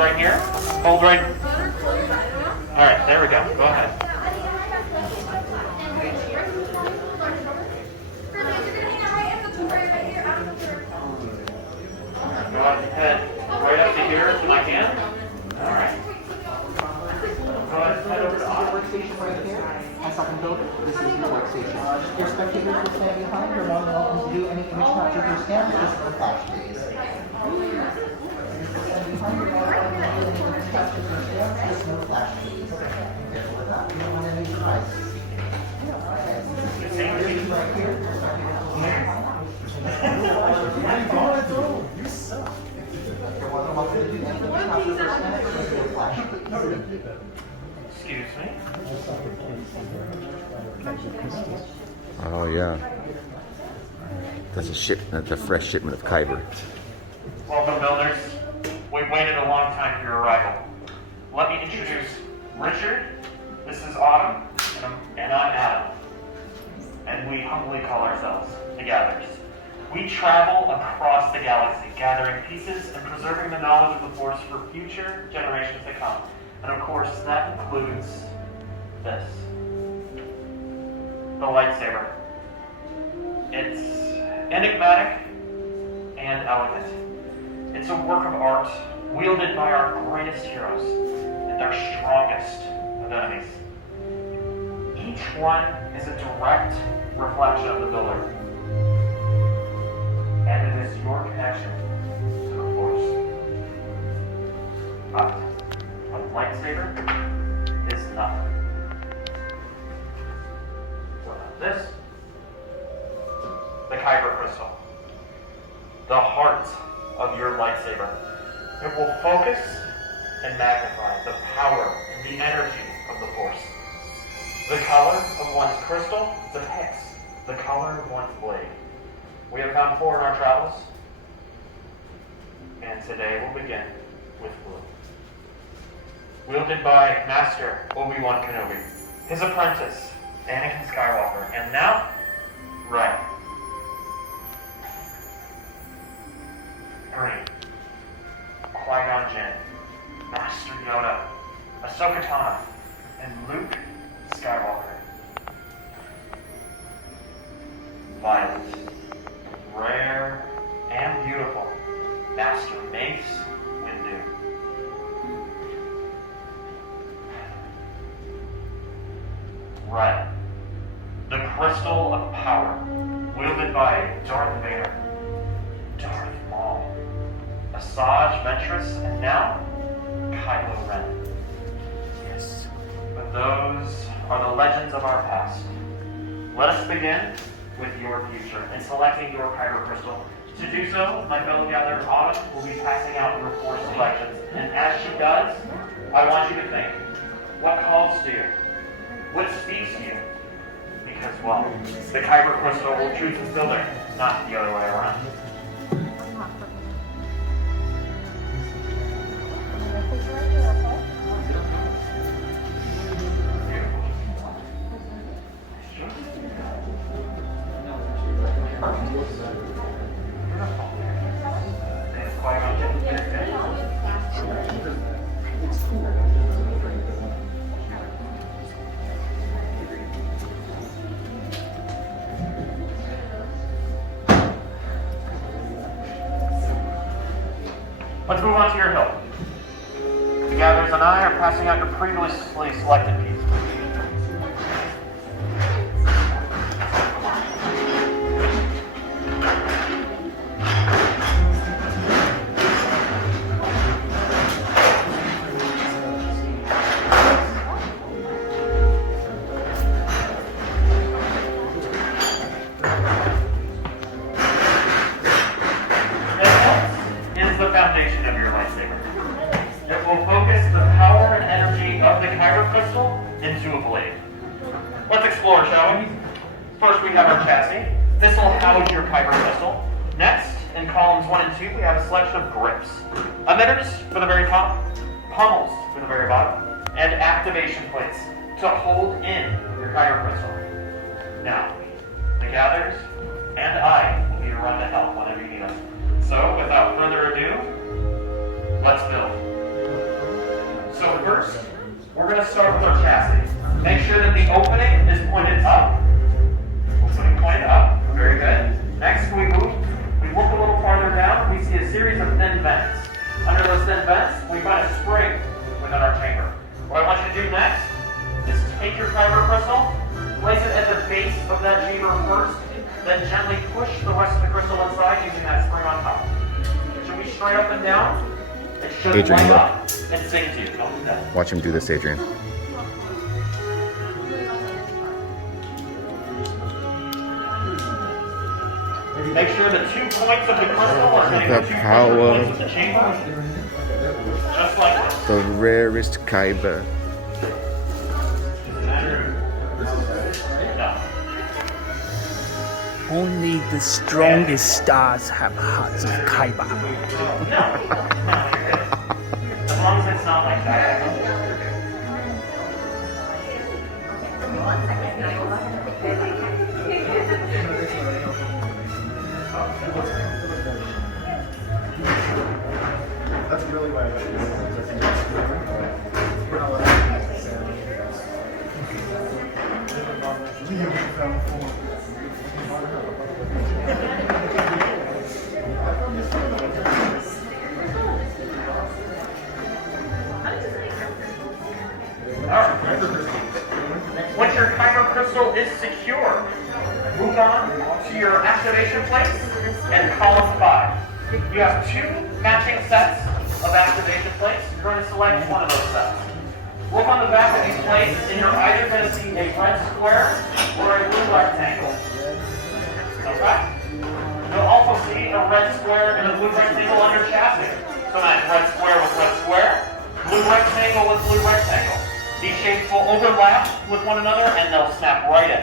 right here. Hold right. All right, there we go. Go ahead. Go ahead, right up to here to my hand. All right. Go ahead, head over to workstation right here. As Handbuilt, this is your workstation. Your spectators will stand behind. You're more than welcome to do any image capture or scan. This is the flash phase. Stand behind. You're more than welcome to do any image captures or scans. This is the flash phase. Careful with that. You don't want any devices. Right here. You suck. You're more than welcome to do any image captures or scans. This is the flash phase. Excuse me. Oh yeah. That's a fresh shipment of kyber. Welcome, builders. We've waited a long time for your arrival. Let me introduce Richard. This is Autumn, and I'm Adam. And we humbly call ourselves the Gatherers. We travel across the galaxy, gathering pieces and preserving the knowledge of the Force for future generations to come. And of course, that includes this. The lightsaber. It's enigmatic and elegant. It's a work of art wielded by our greatest heroes and our strongest of enemies. Each one is a direct reflection of the builder. And it is your connection to the Force. But a lightsaber is nothing. This, the kyber crystal, the heart of your lightsaber. It will focus and magnify the power and the energy of the Force. The color of one's crystal depicts the color of one's blade. We have found 4 in our travels, and today we'll begin with blue. Wielded by Master Obi-Wan Kenobi, his apprentice, Anakin Skywalker, and now, red. Green. Qui-Gon Jinn, Master Yoda, Ahsoka Tano, and Luke Skywalker. Violet. Rare and beautiful, Master Mace Windu. Red. The crystal of power, wielded by Darth Vader, Darth Maul, Asajj Ventress, and now Kylo Ren. Yes, but those are the legends of our past. Let us begin with your future in selecting your kyber crystal. To do so, my fellow gatherer Autumn will be passing out your 4 selections, and as she does, I want you to think, what calls to you? What speaks to you? Because, well, the kyber crystal will choose its builder, not the other way around. Let's move on to your hill. The gatherers and I are passing out your previously selected piece. Foundation of your lightsaber. It will focus the power and energy of the kyber crystal into a blade. Let's explore, shall we? First, we have our chassis. This will house your kyber crystal. Next, in columns 1 and 2, we have a selection of grips. Emitters for the very top, pummels for the very bottom, and activation plates to hold in your kyber crystal. Now, the gatherers and I will be around to help whenever you need us. So, without further ado, let's build. of thin vents. Under those thin vents, we find a spring within our chamber. What I want you to do next is take your kyber crystal, place it at the base of that chamber first, then gently push the rest of the crystal inside using that spring on top. It should be straight up and down. It should Adrian, light look. up and sing to you. Don't do that. Watch him do this, Adrian. Make sure the 2 points of the crystal are hitting the The 2 power. points of the chamber. Just like this. The rarest kyber. No. Only the strongest stars have hearts of kyber. No. No, you're good. As long as it's not like that. That's really why I got Once your kyber crystal is secure, move on to your activation plates and column 5. You have 2 matching sets of activation plates. You're going to select one of those sets. Look on the back of these plates and you're either going to see a red square or a blue rectangle. Okay? You'll also see a red square and a blue rectangle under chassis. So that's red square with red square, blue rectangle with blue rectangle. These shapes will overlap with one another and they'll snap right in.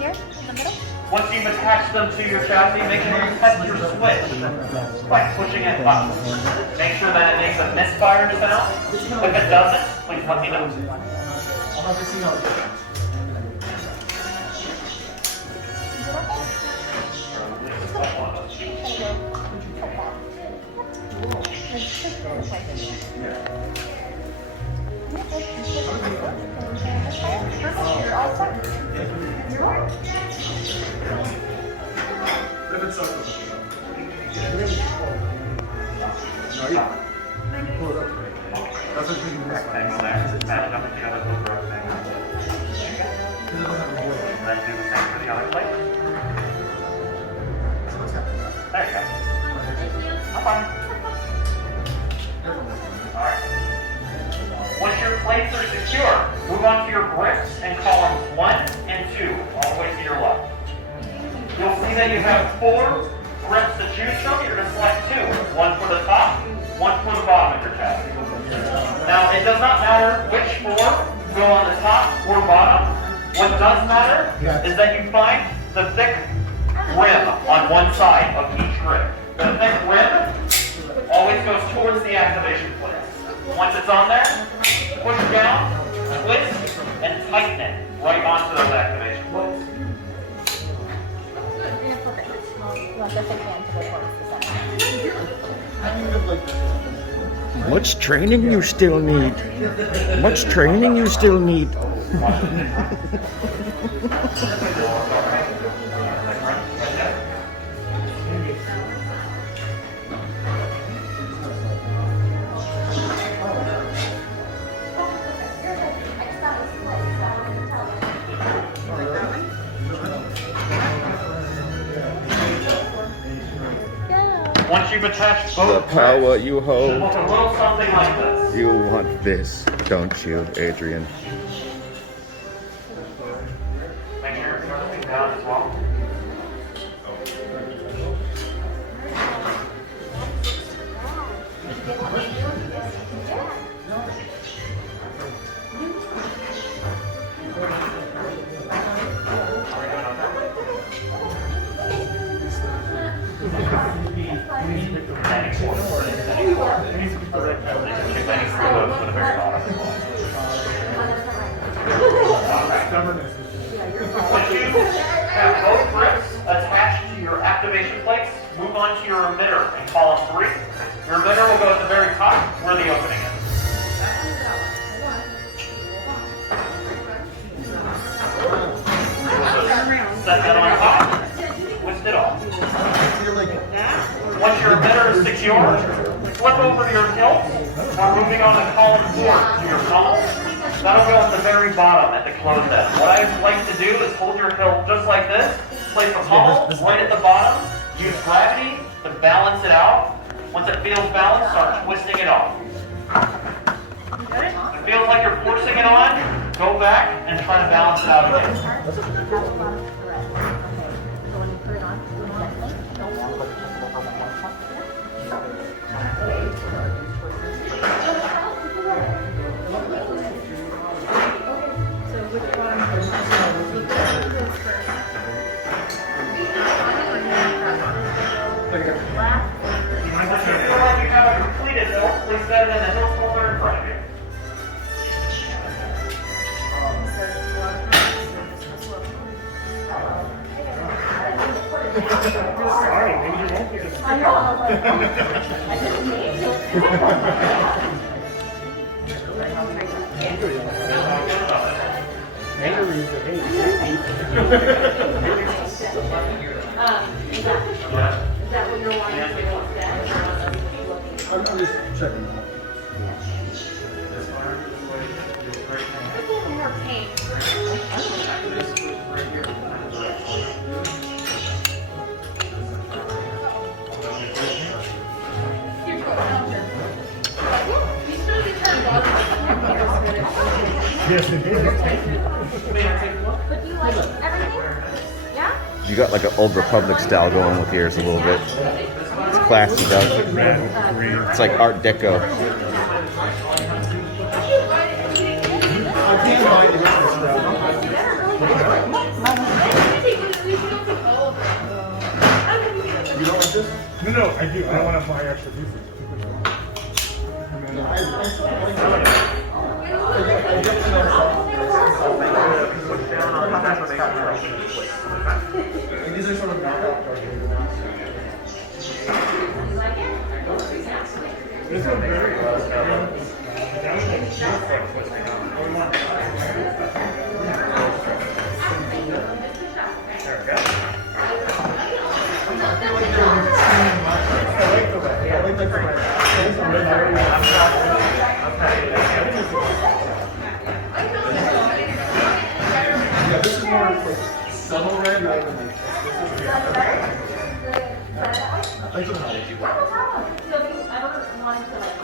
Here, in the middle. Once you've attached them to your chassis, make sure you test your switch by pushing it up. Make sure that it makes a misfire sound. If it doesn't, please let me know. You're all set. That's what you Rectangle there. Match up with the other blue rectangle. And then do the same for the other plate. There you go. I'm fine. Alright. Once your plates are secure, move on to your bricks and columns 1 and 2, all the way to your left. You'll see that you have 4 bricks to choose from. You're going to select 2. One for the top, one for the bottom of your chassis. Now, it does not matter which 4 go on the top or bottom. What does matter is that you find the thick rim on one side of each grip. The thick rim always goes towards the activation plates. Once it's on there, push down, twist, and tighten it right onto those activation plates. You want this again to go towards the center. Much training you still need. Much training you still need. Once you've attached The both power grips, you it should hold. look a little something like this. You want this, don't you, Adrian? Make sure you're thrusting down as well. Once you have both grips attached to your activation plates, move on to your emitter in column 3. Your emitter will go at the very top where the opening is. Set that on top, twist it off. Once your emitter is secure, flip over your hilt. We're moving on to column 4 to your pommel. That'll go at the very bottom at the closed end. What I like to do is hold your hilt just like this, place the pommel right at the bottom, use gravity to balance it out. Once it feels balanced, start twisting it off. If it feels like you're forcing it on, go back and try to balance it out again. If you feel like you have a completed hilt, please set it in the hilt holder in front of you. Sorry, maybe you won't get I know. I didn't need to. Is that what you're wanting to do instead? I'm just checking out. It's a little more pain. You should have turned on. Yes, it is. But do you like everything? Yeah? You got like an old Republic style going with yours a little bit. It's classy, though. Red, green. It's like Art Deco. I can't buy the rest of the stuff. You don't like this? No, I do. I don't want to buy extra pieces. These are sort of knockout cartridges. This one's very yeah, this is more like subtle red rather than like thanks for the help. So if you ever wanted to like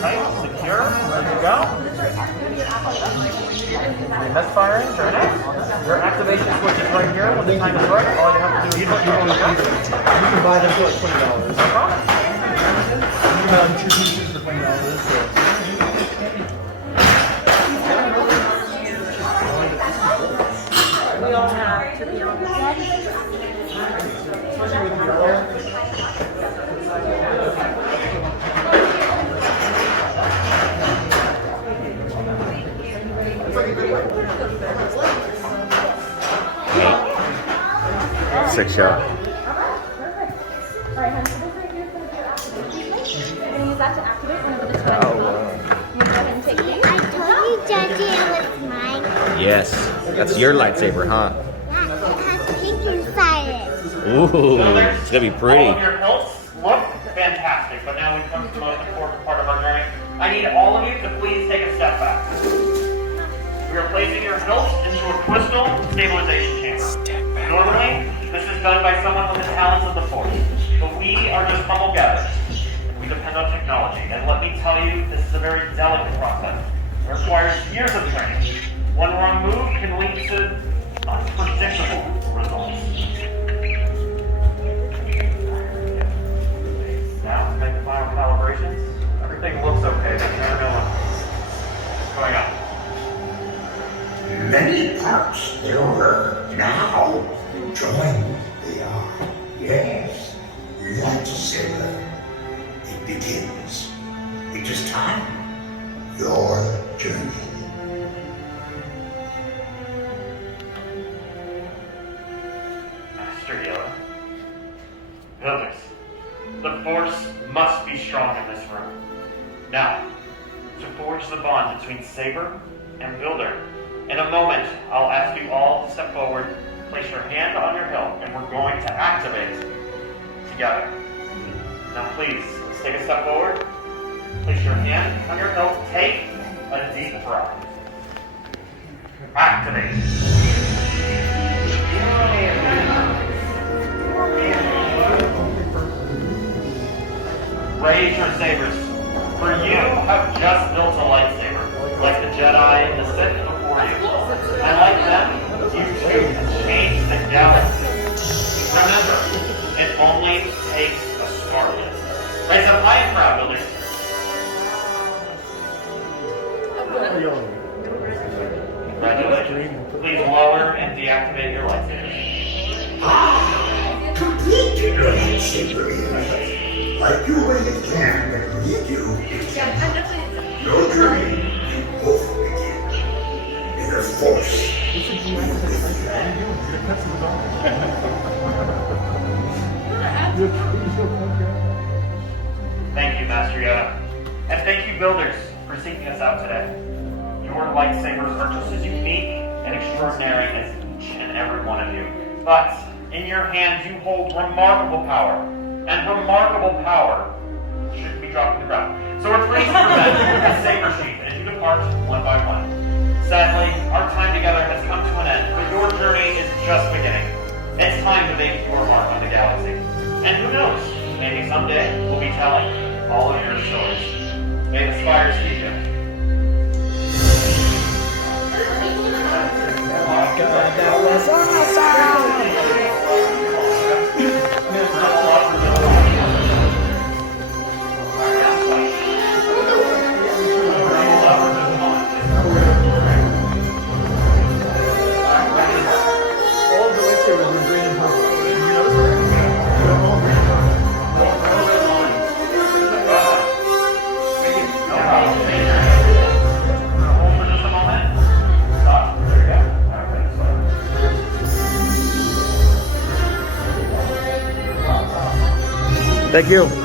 Tight, secure, ready to go. Misfiring, turn it. Your activation switch is right here. When the time is right, all you have to do is put your You can buy them for like $20. No problem. You can buy 2 pieces for $20. we all have to be on the Six shot. Alright, perfect. Alright, honey, so this right here is going to be your activation. You're going to use that to activate whenever the time is up. You go ahead and take these. I told you, Judgy, it was mine. Yes. That's your lightsaber, huh? Yeah, it has pink inside it. Ooh, it's gonna be All pretty. of your hilts look fantastic, but now we come to the most important part of our journey. I need all of you to please take a step back. We are placing your hilt into a crystal stabilization chamber. Normally, this is done by someone with the talents of the Force, but we are just humble gatherers, and we depend on technology. And let me tell you, this is a very delicate process. It requires years of training. One wrong move can lead to unpredictable results. Now, to make the final calibrations, everything looks okay, but you never know what's going on. Many parts silver now. Join the art. Yes, Lightsaber. It begins. It is time. Your journey. Master Yoda. Builders. The Force must be strong in this room. Now, to forge the bond between Saber and Builder, In a moment, I'll ask you all to step forward, place your hand on your hilt, and we're going to activate together. Now please, let's take a step forward. Place your hand on your hilt. Take a deep breath. Activate. Raise your sabers, for you have just built a lightsaber, like the Jedi and the Sith before you. And like them, you too can change the galaxy. Remember, it only takes a spark. Raise up high and proud, builders. Congratulations. Please lower and deactivate your lightsabers. Completed your lightsaber. Like you when it can lead you. Your journey, you both begin. In the Force. Thank you, Master Yoda. And thank you, builders, for seeking us out today. Your lightsabers are just as unique and extraordinary as each and every one of you. But in your hands, you hold remarkable power. And remarkable power shouldn't be dropped to the ground. So we're pleased to present the saber sheath as you depart one by one. Sadly, our time together has come to an end, but your journey is just beginning. It's time to make your mark on the galaxy. And who knows, maybe someday we'll be telling all of your stories. May the spires keep you. That was Thank you.